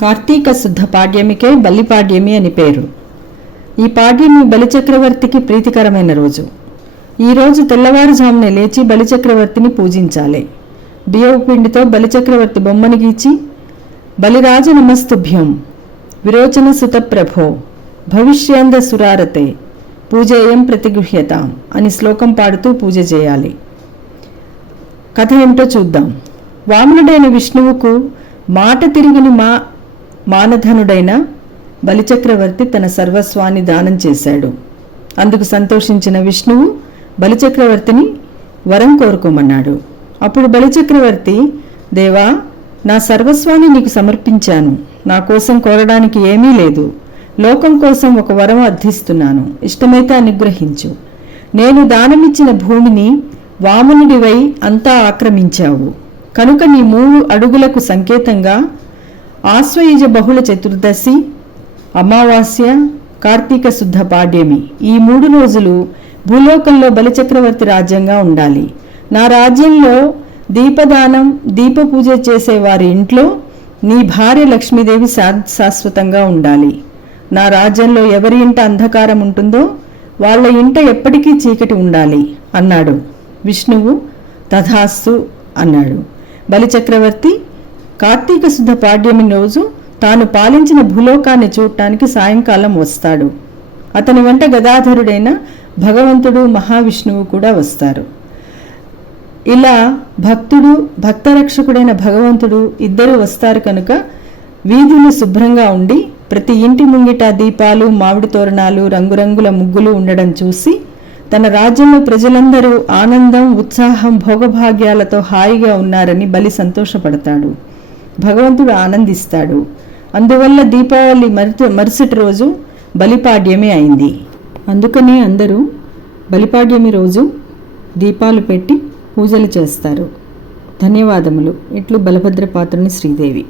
కార్తీక శుద్ధ పాడ్యమికే బలిపాడ్యమి అని పేరు. ఈ పాడ్యమి బలిచక్రవర్తికి ప్రీతికరమైన రోజు. ఈరోజు తెల్లవారుజామునే లేచి బలిచక్రవర్తిని పూజించాలి. బియ్యపు పిండితో బలిచక్రవర్తి బొమ్మని గీచి బలిరాజ నమస్తుభ్యం విరోచన సుత ప్రభో భవిష్యాంద సురారతే పూజేయం ప్రతిగృహ్యతాం అని శ్లోకం పాడుతూ పూజ చేయాలి. కథ ఏమిటో చూద్దాం. వామనుడైన విష్ణువుకు మాట తిరిగిన మానధనుడైన బలిచక్రవర్తి తన సర్వస్వాన్ని దానం చేశాడు. అందుకు సంతోషించిన విష్ణువు బలిచక్రవర్తిని వరం కోరుకోమన్నాడు. అప్పుడు బలిచక్రవర్తి, దేవా, నా సర్వస్వాన్ని నీకు సమర్పించాను. నా కోసం కోరడానికి ఏమీ లేదు. లోకం కోసం ఒక వరం అర్థిస్తున్నాను. ఇష్టమైతే అనుగ్రహించు. నేను దానమిచ్చిన భూమిని వామనుడివై అంతా ఆక్రమించావు కనుక నీ 3 అడుగులకు సంకేతంగా ఆశ్వయుజ బహుళ చతుర్దశి, అమావాస్య, కార్తీక శుద్ధ పాడ్యమి ఈ 3 రోజులు భూలోకంలో బలిచక్రవర్తి రాజ్యంగా ఉండాలి. నా రాజ్యంలో దీపదానం, దీపపూజ చేసే వారి ఇంట్లో నీ భార్య లక్ష్మీదేవి శాశ్వతంగా ఉండాలి. నా రాజ్యంలో ఎవరి ఇంట అంధకారం ఉంటుందో వాళ్ళ ఇంట ఎప్పటికీ చీకటి ఉండాలి అన్నాడు. విష్ణువు తథాస్తు అన్నాడు. బలిచక్రవర్తి కార్తీక శుద్ధ పాడ్యమి రోజు తాను పాలించిన భూలోకాన్ని చూడటానికి సాయంకాలం వస్తాడు. అతని వెంట గదాధరుడైన భగవంతుడు, మహావిష్ణువు కూడా వస్తారు. ఇలా భక్తుడు, భక్తరక్షకుడైన భగవంతుడు ఇద్దరు వస్తారు కనుక వీధులు శుభ్రంగా ఉండి ప్రతి ఇంటి ముంగిట దీపాలు, మామిడి తోరణాలు, రంగురంగుల ముగ్గులు ఉండడం చూసి తన రాజ్యంలో ప్రజలందరూ ఆనందం, ఉత్సాహం, భోగభాగ్యాలతో హాయిగా ఉన్నారని బలి సంతోషపడతాడు. భగవంతుడు ఆనందిస్తాడు. అందువల్ల దీపావళి మరుసటి రోజు బలిపాడ్యమి అయింది. అందుకనే అందరూ బలిపాడ్యమి రోజు దీపాలు పెట్టి పూజలు చేస్తారు. ధన్యవాదములు. ఇట్లు బలభద్రపాత్రుని శ్రీదేవి.